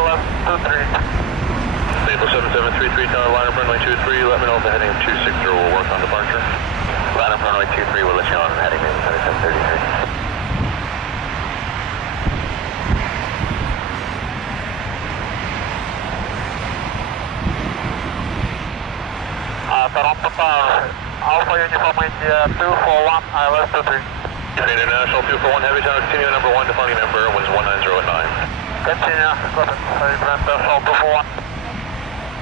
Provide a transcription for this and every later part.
left 23. Vehicle 7733, tower line up runway 23, let me know if the heading of 260 will work on departure. Line up runway 23, we'll let you know on heading in 7733. Toronto Tower, Alpha Uniform India 241, ILS 23. International 241 Heavy Tower, continue number 1, departing number winds 190 at 9. Continue, go ahead, Grand Vessel 241.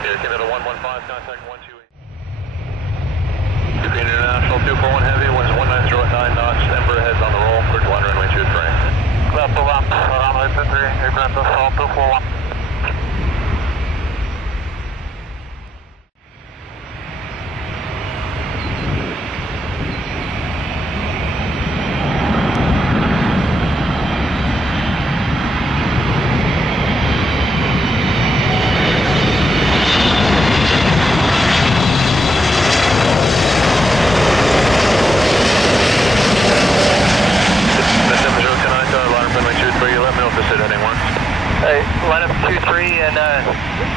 Here, Canada 115, contact 128. International 241 Heavy, winds 190 at 9 knots, Emperor heads on the roll, clear to line runway 23. Clear to land, runway 23, Grand Vessel 241. Hey, line up 23 and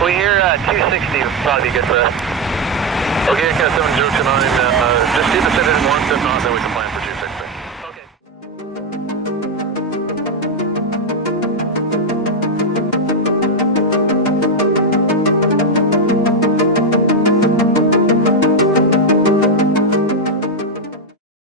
we hear 260 would probably be good for us. Okay, Cat 7029, just see if the set heading works, if not then we can plan for